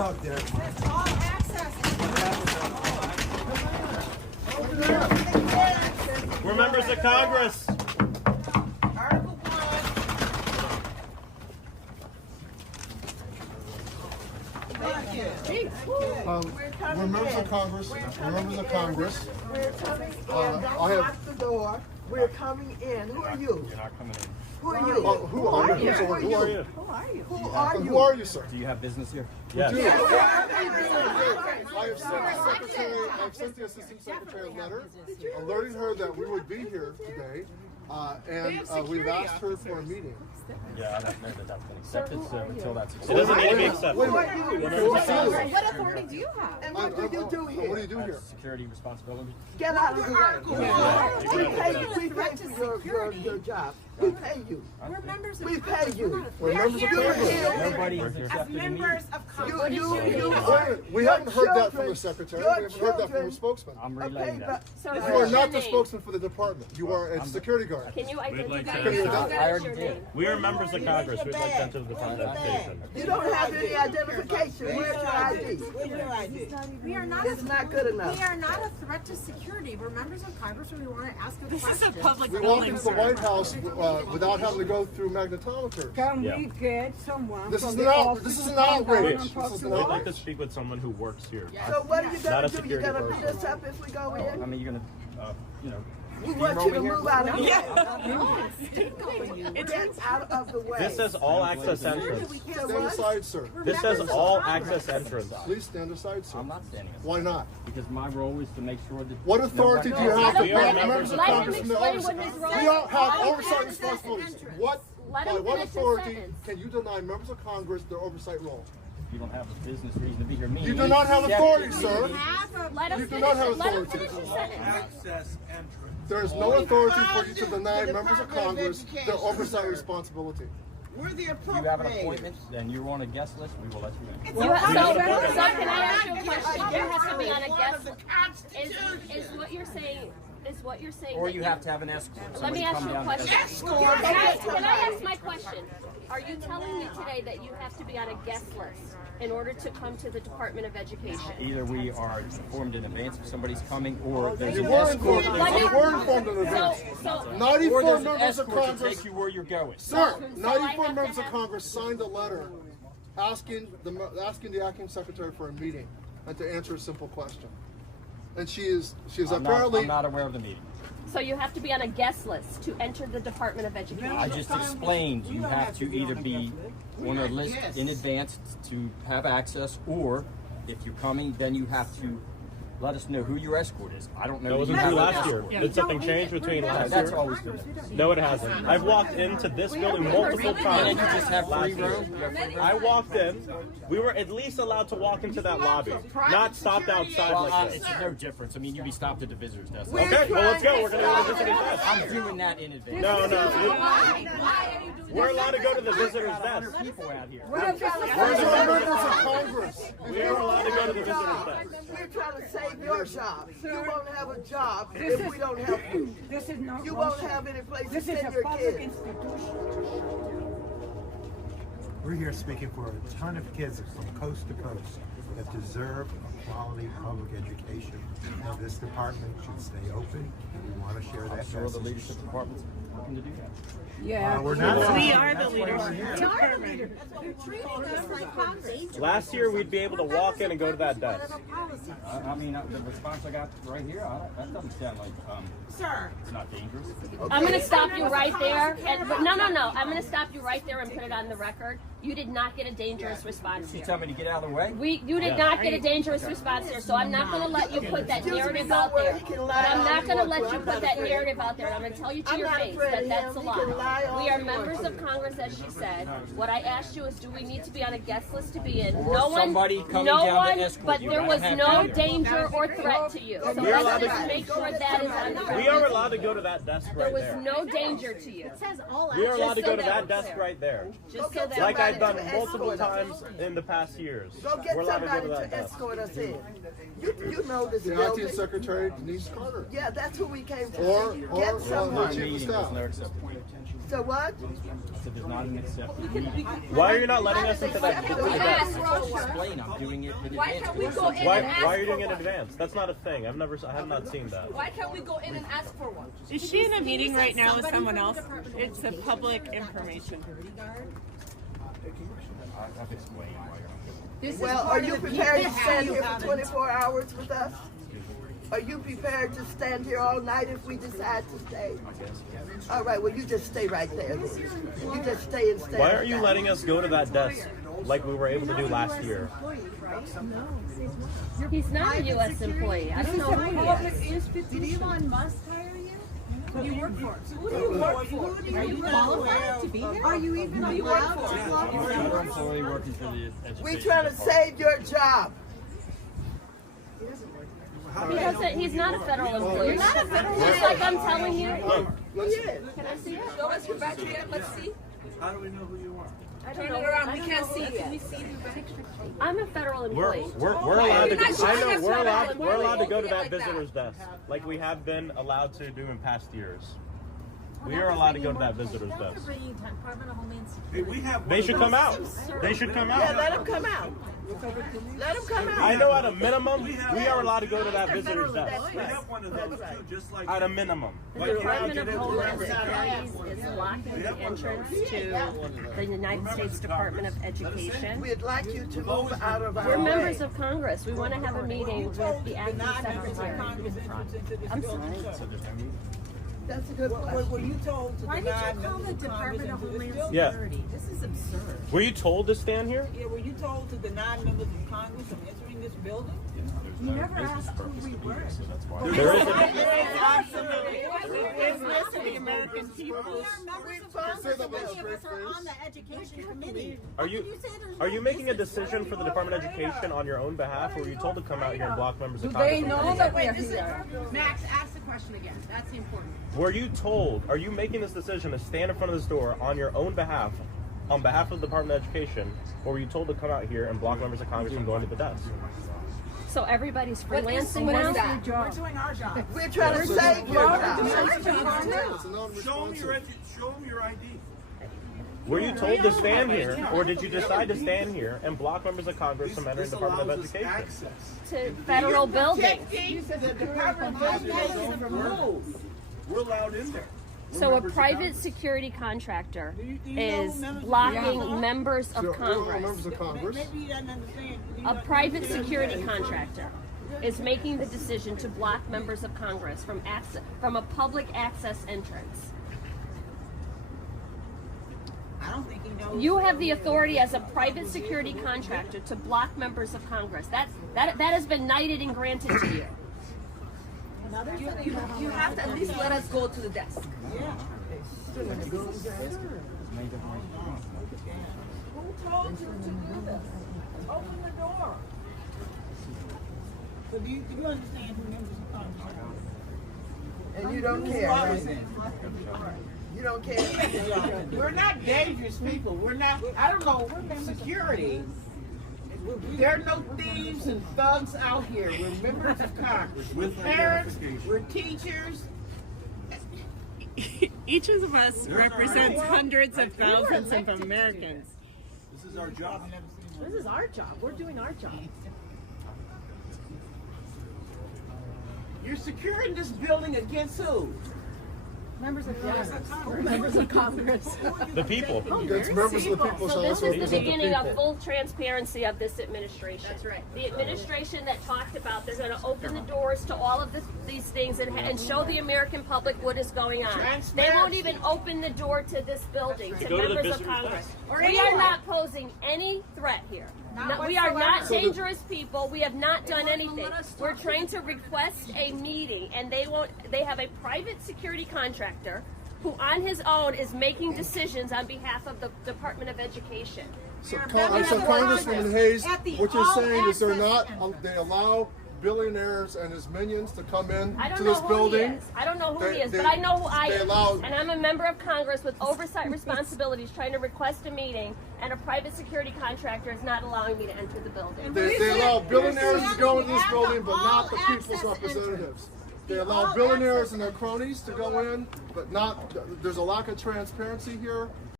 out there. That's all access. We're members of Congress. Article 1. Thank you. We're members of Congress. We're members of Congress. We're coming in. Don't I have- lock the door. We're coming in. Who are you? You're not coming in. Who are you? Who are you? Who are you? Who are you? Who are you, sir? Do you have business here? Yes. I have sent the assistant secretary a letter alerting her that we would be here today, and we've asked her for a meeting. Yeah, I don't know that that's been accepted, so until that's It accepted. doesn't need to be accepted. Wait, What do you What authority do you have? And what do you do What do here? you do here? Security responsibility. Get out of the way. We pay for your job. We pay you. We're members of We pay you. We're members of Congress. Nobody is as accepted in members of Congress. We haven't heard that from the secretary. We haven't heard that from the spokesman. I'm relaying that. So You what are is not your the name? spokesman for the department. You are a security guard. Can you identify to- yourself? I What is already your did. name? We are members of Congress. We'd like to enter the documentation. You don't have any identification. Where's your ID? We are not. It's not good enough. We are not a threat to security. We're members of Congress, and we want to ask a question. This is a public We walked building, into the sir. White House without having to go through magnetometers. Can we get someone This from is the an office this is to an come down outrage. and This talk is to an We'd us? like outrage. to speak with someone who works here. So what are you Not gonna a do? You security gonna beat person. us up if we go I in? mean, you're gonna, you know. We want you to move out of here. It's Get out of the way. This says all access entrance. So Stand what? aside, sir. This says all access entrance. Please stand aside, sir. I'm not standing aside. Why not? Because my role is to make sure that. What authority do you have to We are block members members of of Let him Congress from the explain oversight? what his role We is. don't have All oversight access responsibilities. entrance. What, Let by him what finish his authority sentence. can you deny members of Congress their oversight role? You don't have a business reason to be here. Me, You do not have authority, sir. Let him You do finish not have it. Let him authority. finish his sentence. Access entrance. There is no authority for you to deny members of Congress their oversight responsibility. We're the You have an appropriators. appointment and you're on a guest list, we will let you in. So can I ask you a question? You have to be on a guest list. Is what you're saying? Is what you're saying? Or that you have to have an escort. Let Somebody me ask come you a down and question. escort. Can I ask my question? Are you telling me today that you have to be on a guest list in order to come to the Department of Education? Either we are informed in advance if somebody's coming, or there's You an were informed. escort. You were informed in advance. So 94 Or there's an members of escort to Congress. take you where you're going. Sir, So I 94 have members to of have- Congress signed a letter asking the acting secretary for a meeting and to answer a simple question. And she is apparently. I'm not aware of the meeting. So you have to be on a guest list to enter the Department of Education. I just explained you have to either be on a list in advance to have access, or if you're coming, then you have to let us know who your escort is. I don't know. That wasn't the true name. last year. Did something change between last That's year? always been. No, it hasn't. I've walked into this building multiple And then times. you just have last free year. room. You have free room. I walked in. We were at least allowed to walk into that lobby, not stopped outside Well, like it's this. no difference. I mean, you'd be stopped at the visitors desk. Okay, well let's go. We're gonna go to the visitor's desk. I'm doing that in advance. No. We're allowed to go to the visitor's desk. People out here. Where's our members of Congress? We are allowed to go to the visitor's desk. We're trying to save your job. You won't have a job if we don't help you. This is not You won't Russia. have any place to This is send a your public kids. institution. We're here speaking for a ton of kids from coast to coast that deserve a quality public education. And this department should stay open. We want to share that I'm sure the message. leadership department's working to do that. Yeah. We're not. We are the leaders. You're treating us like Congress. Last year we'd be able to walk in and go to that desk. I mean, the response I got right here, that doesn't sound like Sir, it's not dangerous. I'm going to stop you right there. But no. I'm going to stop you right there and put it on the record. You did not get a dangerous response You here. tell me to get out of the way. You did not get a dangerous response here, so I'm not going to let you put that narrative out there. But I'm not going to let you put that narrative out there. I'm going to tell you to your face that that's a lie. We are members of Congress, as she said. What I asked you is, do we need to be on a guest list to be in? Or somebody coming down to escort but you. there I was don't have no to be danger or threat to you. So We are allowed let's to- just make sure that is on the We record. are allowed to go to that desk There right was there. no danger to you. it says all We are allowed to Just so go to that that we're desk clear. right there. Just so that Like I've done to multiple escort us. times in the past years. Go get We're allowed to go somebody to to that desk. escort us in. You know this The acting building. secretary, Denise Carter. Yeah, that's who we came to Or see. or Get the someone. chief of Meeting staff. was no acceptable. So what? I said there's not an accepted meeting. Why are you not letting us into that desk? explain, I'm doing it in Why advance. can't we go in Why and ask are you for doing it in one? advance? That's not a thing. I have not seen that. Why can't we go in and ask for one? Is she in a meeting right now with someone else? It's a public information. I've explained why. Well, are you prepared to stand here for 24 hours with us? Are you prepared to stand here all night if we decide to stay? All right, well, you just stay right there. You just stay and stand. Why aren't you letting us go to that desk like we were able to do last year? He's not a U.S. employee. I don't know who he is. Did Elon Musk hire you? Who do you work for? Who do you work for? Are you qualified to be there? Are you even allowed to? I'm employee working for the education. We're trying to save your job. He's not a federal employee. You're not a federal employee. Just like I'm telling you. Can I see it? Show us your badge yet. Let's see. How do we know who you are? Turn it around. We can't see it. I'm a federal employee. We're allowed to. You're not I know showing us we're your allowed. badge. We're allowed to go to Hold it that like that. visitor's desk like we have been allowed to do in past years. We are allowed to go to that visitor's desk. They should come out. They should come Yeah, out. let him come out. Let him come out. I know at a minimum, we are allowed to go to that visitor's desk. We have one of those too, just like At a minimum. The Department of Homeland Security is blocking the entrance to the United States Department of Education. We'd like you to move out of our We're way. members of Congress. We want to have a meeting with the acting secretary. I'm sorry. That's a good question. Were you told to Why did you call the Department of Homeland Yeah. Security? This is absurd. Were you told to stand here? Yeah, were you told to deny members of Congress from entering this building? You never asked who we were. There is a, Business of the American people. We are members of Congress, and many of us are on the education committee. are you making a decision for the Department of Education on your own behalf, or were you told to come out here and block members of Congress? that we're here? Max, ask the question again. That's the important. Were you told, are you making this decision to stand in front of this door on your own behalf, on behalf of the Department of Education, or were you told to come out here and block members of Congress from going to the desk? So everybody's freelancing What now? is that? We're doing our job. We're trying to save your job. Show them your ID. Were you told to stand here, or did you decide to stand here and block members of Congress from entering the Department of Education? To federal buildings. The Department of Education removed. We're allowed in there. So a private security contractor is blocking members of Members Congress. of Congress. Maybe you didn't understand. A private security contractor is making the decision to block members of Congress from a public access entrance. I don't think he knows. You have the authority as a private security contractor to block members of Congress. That has been knighted and granted to you. You have to at least let us go to the desk. Yeah. Who told you to do this? Open the door. So do you understand who members of Congress are? And you don't care, right? You don't care. We're not dangerous people. We're not, I don't know, security. There are no thieves and thugs out here. We're members of Congress. We're parents, we're teachers. Each of us represents hundreds of thousands of Americans. This is our job. This is our job. We're doing our job. You're securing this building against who? Members of Congress. Members of Congress. The people. It's members of the people. So this also is the beginning of people. full transparency of this administration. That's right. The administration that talked about they're going to open the doors to all of these things and show the American public what is going on. They won't even open the door to this building to go to the members of visitors' Congress. Or We anyone. are not posing any threat here. We are not dangerous people. We have not done anything. We're trying to request a meeting, and they have a private security contractor who on his own is making decisions on behalf of the Department of Education. So Congressman Hayes, what you're saying is they allow billionaires and his minions to come in I don't to know this who building. he is. I don't know who he is, They- but I know who I they am. allow- And I'm a member of Congress with oversight responsibilities trying to request a meeting, and a private security contractor is not allowing me to enter the building. They allow billionaires to go into this building, but not the people's representatives. They allow billionaires and their cronies to go in, but not. There's a lack of transparency here.